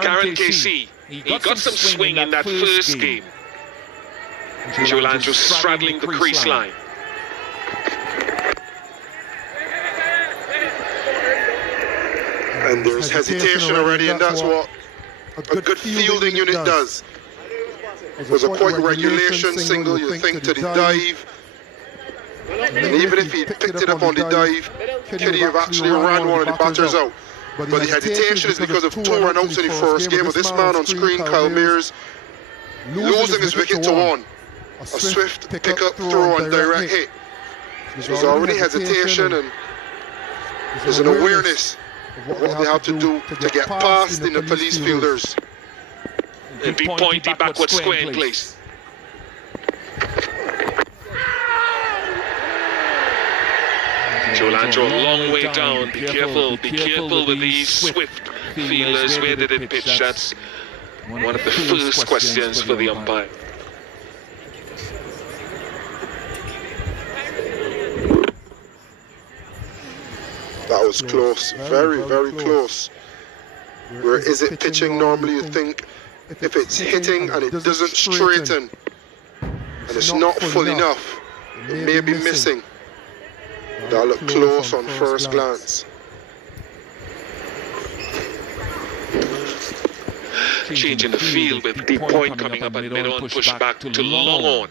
Karen KC, he got some swing in that first game. Joel Andrews straddling the crease line. And there's hesitation already, and that's what a good fielding unit does. It was a quick regulation single, you think, to the dive. And even if he picked it up on the dive, could he have actually ran one of the batters out? But the hesitation is because of 2 run-outs in the first game of this man on screen, Kyle Mears, losing his wicket to 1. A swift pick-up, throw and direct hit. There's already hesitation and there's an awareness of what they have to do to get past in the police fielders. It'll be pointy backward square in place. Joel Andrew, a long way down. Be careful with these swift fielders. Where did it pitch? That's one of the first questions for the umpire. That was close, very, very close. Where is it pitching? Normally you think if it's hitting and it doesn't straighten and it's not full enough, it may be missing. That looked close on first glance. Change in the field with deep point coming up and mid-on push back to long on.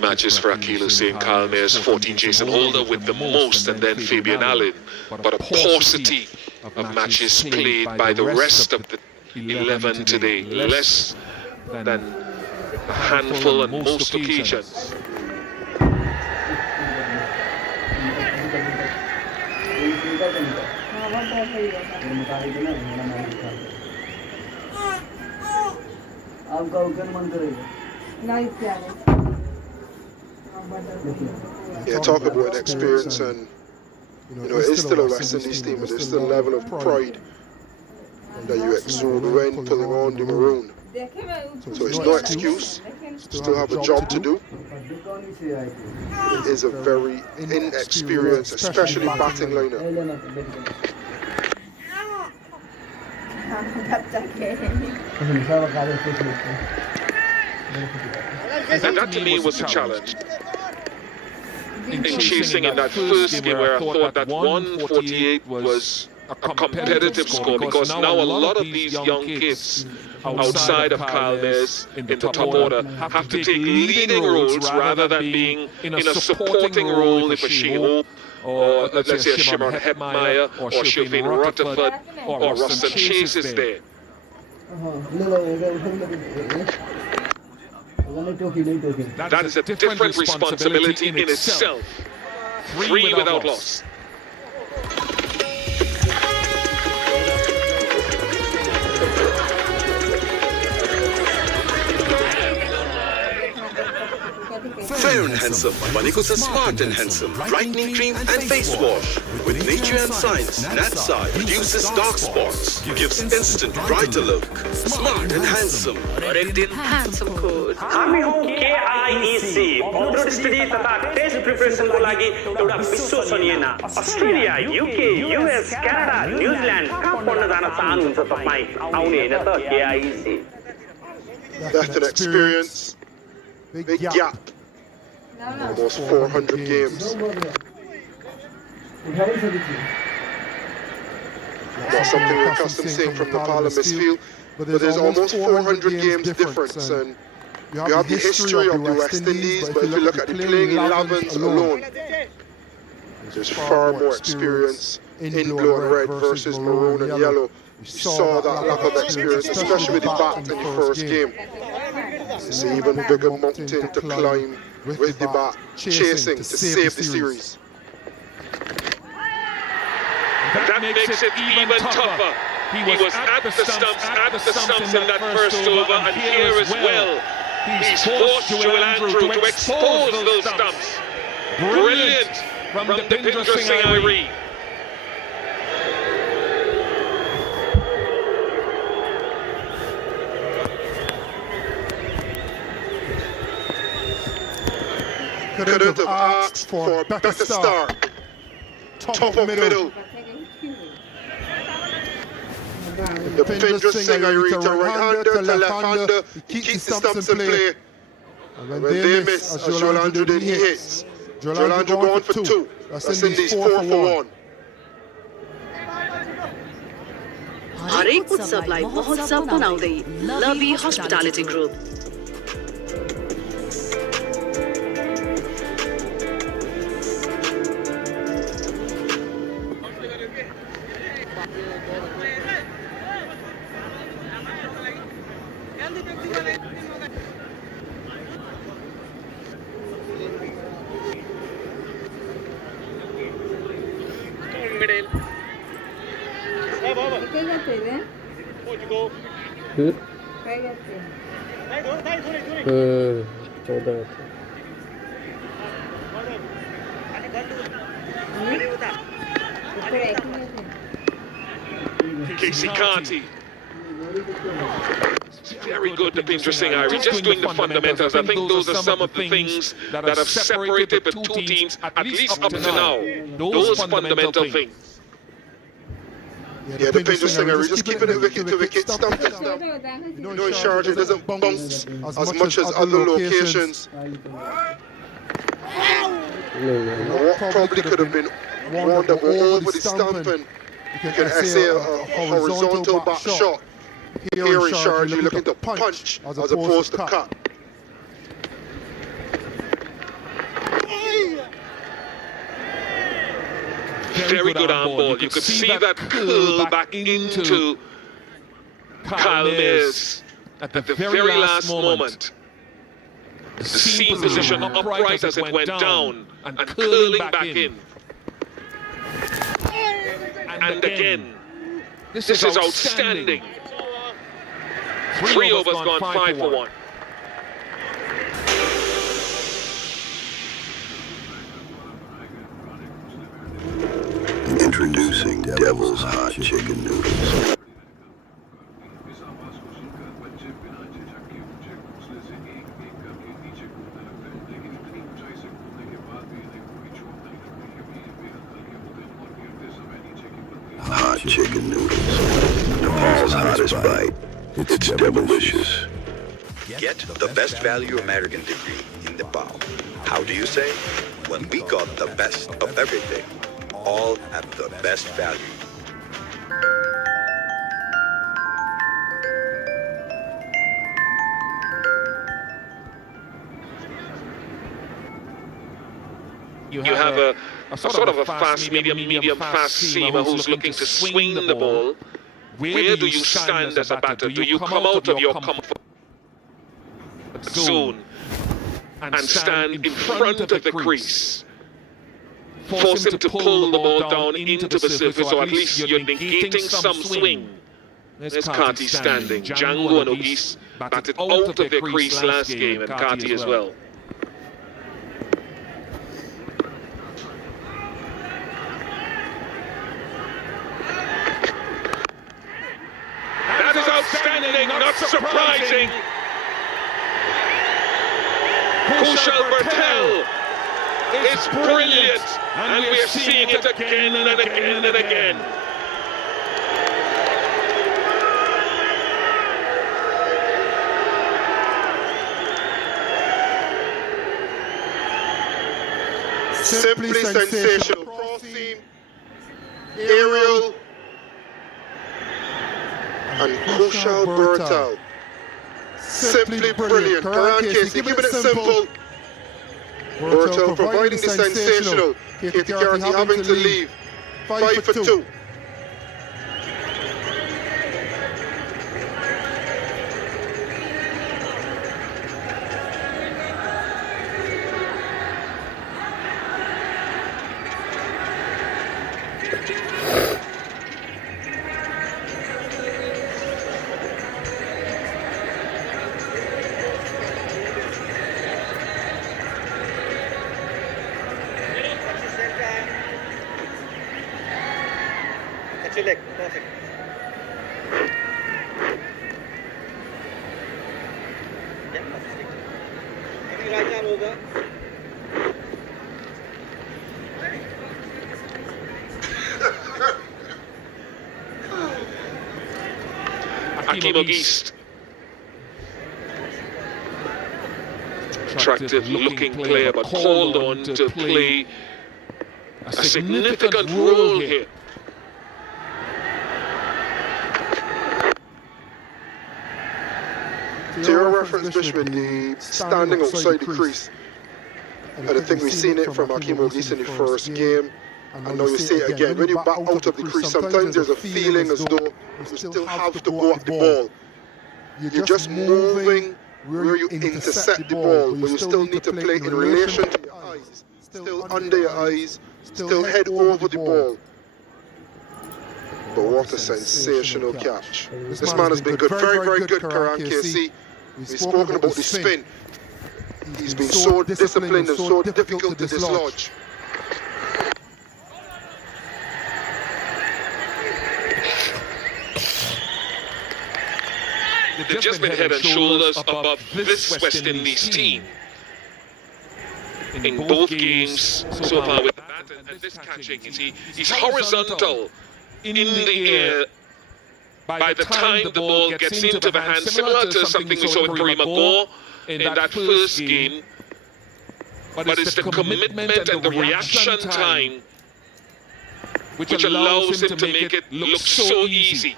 Matches for Akil Hussain, Kyle Mears, 14 Jason Holder with the most, and then Fabian Allen. But a paucity of matches played by the rest of the 11 today. Less than a handful on most occasions. Yeah, talk about experience, and you know, it is still a West Indies team, but there's still a level of pride that you exude when pulling on the maroon. So it's no excuse, still have a job to do. It is a very inexperienced, especially batting lineup. And that to me was a challenge. In chasing in that first game where I thought that 148 was a competitive score, because now a lot of these young kids outside of Kyle Mears in the top order have to take leading roles rather than being in a supporting role if a Shehope or let's say a Shimon Hebmeyer or Shavin Rutherford or Rustin Chase is there. That is a different responsibility in itself. 3 without loss. Fair and Handsome, Manikusa Smart and Handsome, brightening cream and face wash. With nature and science, NATSA reduces dark spots, gives instant brighter look. Smart and Handsome. और एक दिन handsome code. हामी हौ KIEC, upload study तथा test preparation को लागि एउटा विश्वसनीय Australia, UK, US, Canada, न्यूजील्यान्ड कहाँ पढ्न जान चाहनुहुन्छ तपाई आउने हैन त KIEC. That's an experience, big gap. Almost 400 games. Not something we're accustomed to seeing from Nepal and Misfield, but there's almost 400 games difference. And you have the history of the West Indies, but if you look at the playing 11s alone, there's far more experience in blue and red versus maroon and yellow. You saw that lack of experience, especially with the bat in the first game. It's an even bigger mountain to climb with the bat, chasing to save the series. That makes it even tougher. He was at the stumps in that first over, and here as well. He's forced Joel Andrew to expose those stumps. Brilliant from Dipindra Singh Airi. Could have asked for a better start. Top of middle. Dipindra Singh Airi to right-hander to left-hander. He keeps the stumps in play. And when they miss, as Joel Andrew did, he hits. Joel Andrew going for 2. That's Indies 4 for 1. हरेक उत्सवलाई महोत्सव बनाउँदै लभी hospitality group Casey Carty. Very good, Dipindra Singh Airi, just doing the fundamentals. I think those are some of the things that have separated the two teams, at least up to now. Those fundamental things. Yeah, Dipindra Singh Airi just keeping it wicket to wicket, stump to stump. You know, in Sharjah it doesn't bounce as much as other locations. What probably could have been one that were over the stumping. You can say a horizontal back shot. Here in Sharjah, you're looking to punch as opposed to cut. Very good arm ball. You could see that curl back into Kyle Mears at the very last moment. The seam position upright as it went down and curling back in. And again, this is outstanding. 3 overs gone 5 for 1. Introducing Devil's Hot Chicken Noodles. Hot chicken noodles. Nepal's hottest bite. It's delicious. Get the best value American degree in Nepal. How do you say? When we got the best of everything, all at the best value. You have a sort of a fast, medium fast seamer who's looking to swing the ball. Where do you stand as a batter? Do you come out of your comfort zone and stand in front of the crease? Force him to pull the ball down into the surface, or at least you're negating some swing. There's Carty standing. Django and Ogis batted out of their crease last game, and Carty as well. That is outstanding, not surprising. Kushal Bertel. It's brilliant, and we're seeing it again and again and again. Simply sensational. Cross seam, aerial, and Kushal Bertel. Simply brilliant. Karan Casey keeping it simple. Bertel providing the sensational. Katie Carty having to leave. 5 for 2. select. Perfect. अभी राजन होगा. Akimog East. Attractive looking player, but called on to play a significant role here. To your reference, Bishman, the standing outside the crease. And I think we've seen it from Akimog East in the first game. And now you see it again. When you back out of the crease, sometimes there's a feeling as though you still have to go at the ball. You're just moving where you intercept the ball, but you still need to play in relation to your eyes, still under your eyes, still head over the ball. But what a sensational catch. This man has been good, very, very good, Karan KC. We've spoken about the spin. He's been so disciplined and so difficult to dislodge. They've just been head and shoulders above this West Indies team. In both games so far with that and this catching, he's horizontal in the air. By the time the ball gets into the hand, similar to something we saw with Kareem Agor in that first game, but it's the commitment and the reaction time which allows him to make it look so easy.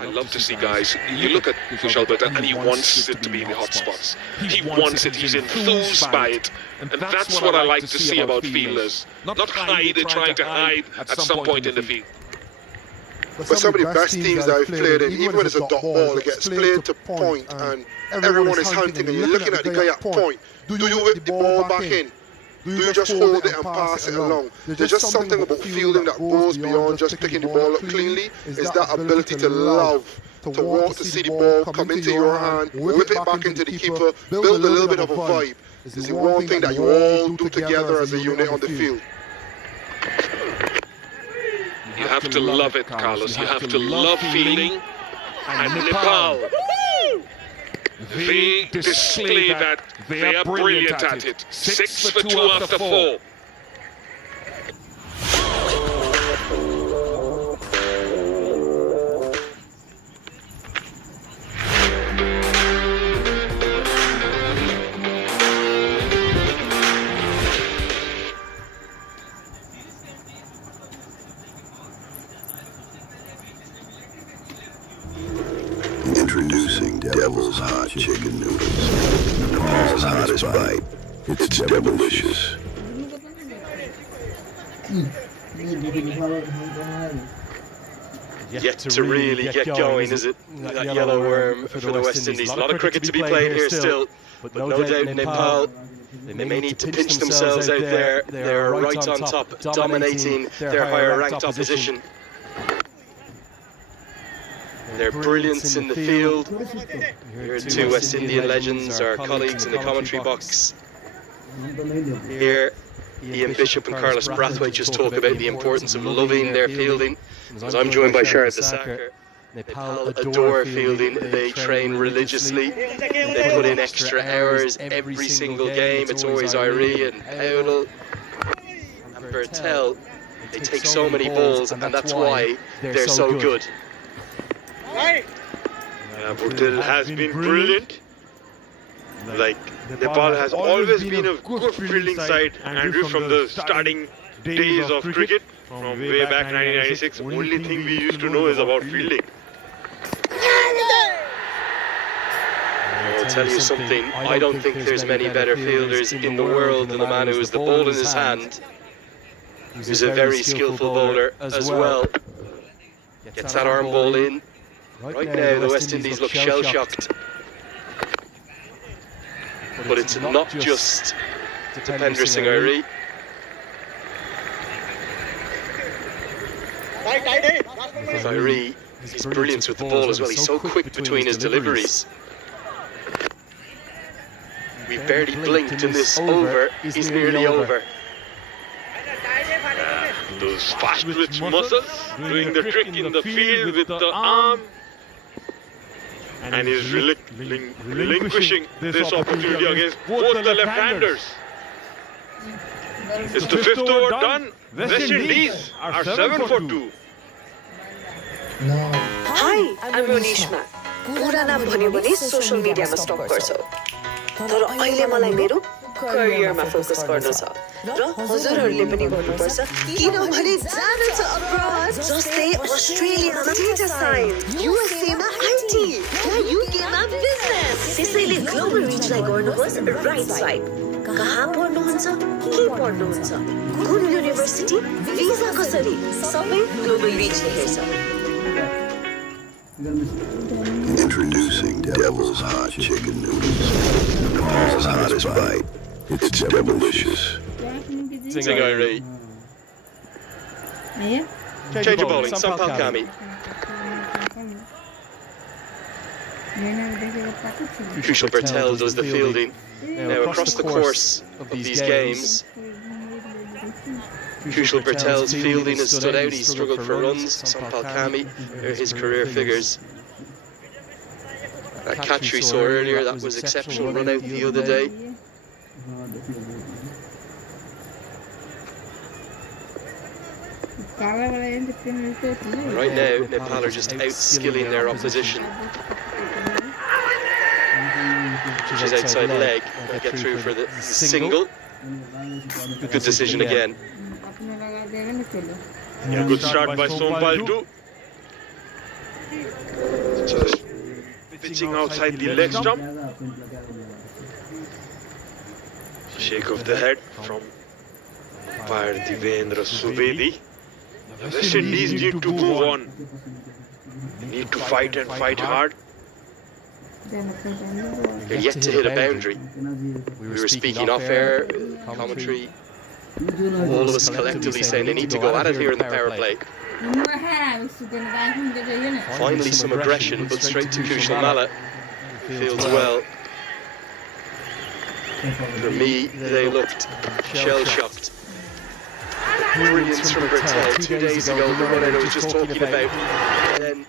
I love to see guys, you look at Alberta and he wants it to be the hot spots. He wants it, he's enthused by it. And that's what I like to see about fielders. Not trying to hide at some point in the field. But some of the best teams that I've played in, even when it's a dot ball, it gets played to point and everyone is hunting and you're looking at the guy at point. Do you whip the ball back in? Do you just hold it and pass it along? There's just something about fielding that goes beyond just picking the ball up cleanly. Is that ability to love, to want to see the ball come into your hand, whip it back into the keeper, build a little bit of a vibe. Is the one thing that you all do together as a unit on the field. You have to love it, Carlos. You have to love fielding. And Nepal, they display that they are brilliant at it. 6 for 2 after 4. Introducing Devil's Hot Chicken Noodles. Nepal's hottest bite. It's delicious. Yet to really get going, is it? That yellow worm for the West Indies. A lot of cricket to be played here still, but no doubt Nepal, they may need to pinch themselves out there. They're right on top, dominating their higher ranked opposition. Their brilliance in the field. Here are 2 West Indian legends, our colleagues in the commentary box. Here, Ian Bishop and Carlos Brathwaite just talk about the importance of loving their fielding. As I'm joined by Shard the Sacker, Nepal adore fielding. They train religiously. They put in extra hours every single game. It's always Irie and Powell and Bertel. They take so many balls, and that's why they're so good. Bertel has been brilliant. Like, Nepal has always been a good fielding side, and from the starting days of cricket, from way back 1996, the only thing we used to know is about fielding. I'll tell you something, I don't think there's many better fielders in the world than the man who has the ball in his hand. He's a very skillful bowler as well. Gets that arm ball in. Right now, the West Indies look shell-shocked. But it's not just Dependra Singh Irie. With Irie, he's brilliant with the ball as well. He's so quick between his deliveries. We've barely blinked and this over is nearly over. Those fast twitch muscles, doing the trick in the field with the arm. And he's relinquishing this opportunity against both the left-handers. Is the fifth over done? West Indies are 7 for 2. Hi, I'm Ronishma. कुरा नाम भन्यो भने social मिडियामा stuck गर्छ तर अहिले मलाई मेरो करियरमा फोकस गर्नु छ र हजुरहरूले पनि गर्नुपर्छ किनभने जानु छ अब्रॉड जस्तै अस्ट्रेलियामा डेटा साइन्स युएसएमा आईटी र युकेमा बिजनेस त्यसैले ग्लोबल रिचलाई गर्नुहोस् राइट साइड कहाँ पढ्नुहुन्छ के पढ्नुहुन्छ कुन युनिभर्सिटी भिजा कसरी सबै ग्लोबल रिचले हेर्छ Introducing Devil's Hot Chicken Noodles. Nepal's hottest bite. It's devilicious. Zingari. Change of bowling, Sampal Kami. Kushal Bertel does the fielding. Now across the course of these games, Kushal Bertel's fielding has stood out. He struggled for runs. Sampal Kami are his career figures. That catch we saw earlier, that was exceptional run out the other day. Right now, Nepal are just out-skilling their opposition. Just outside leg, they'll get through for the single. Good decision again. Yeah, good start by Sompal too. Just pitching outside the leg stump. Shake of the head from umpire Devendra Subedi. The West Indies need to move on. They need to fight and fight hard. They're yet to hit a boundary. We were speaking off air, commentary. All of us collectively saying they need to go at it here in the power play. Finally some aggression, but straight to Kushal Malla. Fields well. For me, they looked shell-shocked. Brilliance from Bertel 2 days ago, the run I was just talking about. And then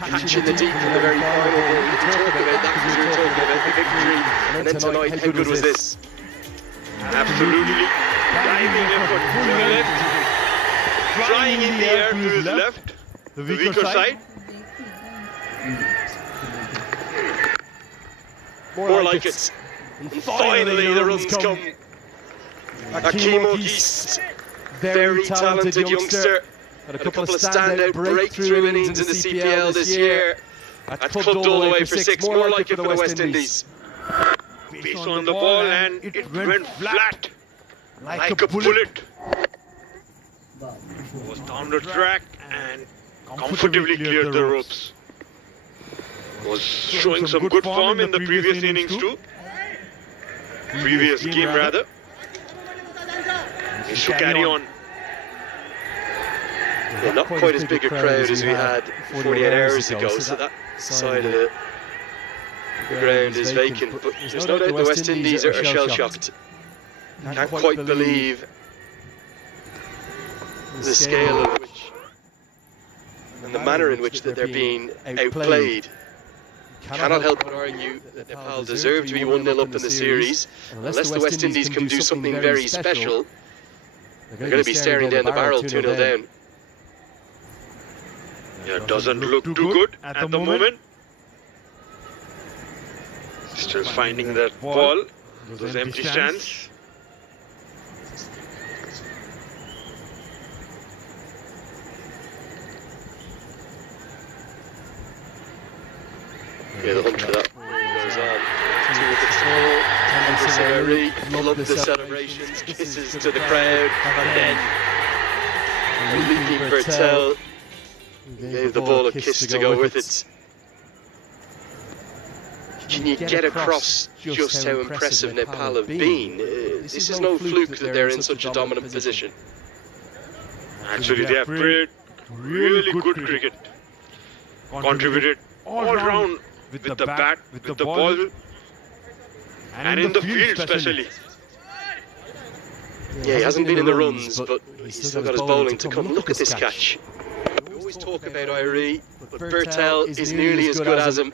catching the deep in the very final ball. We were talking about that because we were talking about the victory. And then tonight, how good was this? Absolutely. Diving effort to the left. Flying in the air to his left. The weaker side. More like it. And finally the runs come. Akimo East, very talented youngster. Had a couple of standout breakthrough innings in the CPL this year. That's clubbed all the way for 6, more like it for the West Indies. Piece on the ball and it went flat. Like a bullet. Was down the track and comfortably cleared the ropes. Was showing some good form in the previous innings too. Previous game rather. He should carry on. Yeah, not quite as big a crowd as we had 48 hours ago, so that side of the ground is vacant. But there's no doubt the West Indies are shell-shocked. Can't quite believe the scale of which and the manner in which that they're being outplayed. Cannot help but argue that Nepal deserve to be 1-0 up in the series. Unless the West Indies can do something very special, they're going to be staring down the barrel 2-0 down. Yeah, doesn't look too good at the moment. Still finding that ball, those empty stands. Yeah, the hunt for that goes on. Two with the throw, love the celebrations, kisses to the crowd, and then leaping Bertel gave the ball a kiss to go with it. Can you get across just how impressive Nepal have been? This is no fluke that they're in such a dominant position. Actually, they have played really good cricket. Contributed all round with the bat, with the ball, and in the field especially. Yeah, he hasn't been in the runs, but he's still got his bowling to come. Look at this catch. We always talk about Irie, but Bertel is nearly as good as him.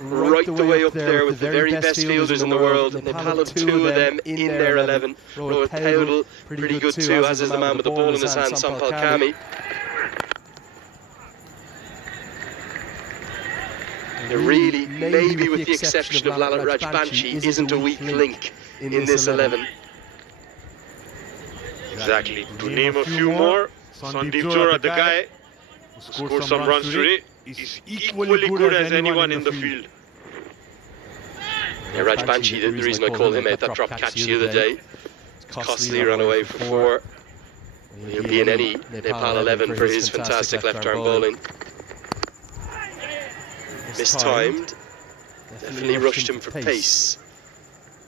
Right the way up there with the very best fielders in the world. Nepal have two of them in their 11. Rohit Paudel, pretty good too, as is the man with the ball in his hand, Sampal Kami. There really, maybe with the exception of Lalit Rajbanshi, isn't a weak link in this 11. Exactly. To name a few more, Sandeep Chora, the guy who scored some runs today, is equally good as anyone in the field. Yeah, Rajbanshi, the reason I called him out, that drop catch the other day, costly, ran away for 4. He'll be in any Nepal 11 for his fantastic left-arm bowling. Mistimed, definitely rushed him for pace.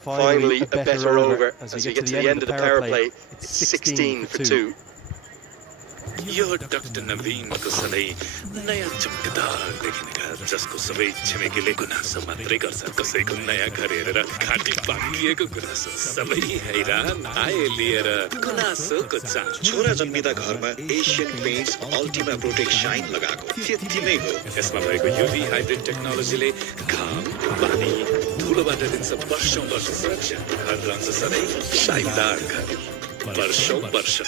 Finally, a better over as we get to the end of the power play. It's 16 for 2. Yo doctor नवीन को सधैँ नयाँ चमकदार देखिने का जसको सबै छिमेकीले गुनासो मात्रै गर्छ कसैको नयाँ घर हेरेर घाँटी पाकिएको गुनासो सबै हैरान आए लिएर गुनासोको चाहना छोरा जन्मिँदा घरमा Asian Paints Ultima Protect Shine लगाएको त्यति नै हो यसमा भएको युभी हाइब्रिड टेक्नोलोजीले घाम पानी धुलोबाट दिन्छ वर्षौं वर्ष सुरक्षा घर रहन्छ सधैँ शाइनदार घर वर्षौं वर्ष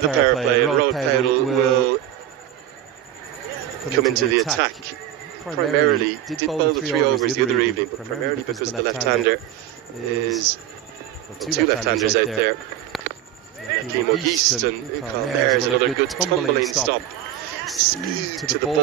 The power play, and Rohit Paudel will come into the attack. Primarily, did bowl the 3 overs the other evening, but primarily because the left-hander is, well, 2 left-handers out there. Kimo Geeston, there's another good tumbling stop. Speed to the ball.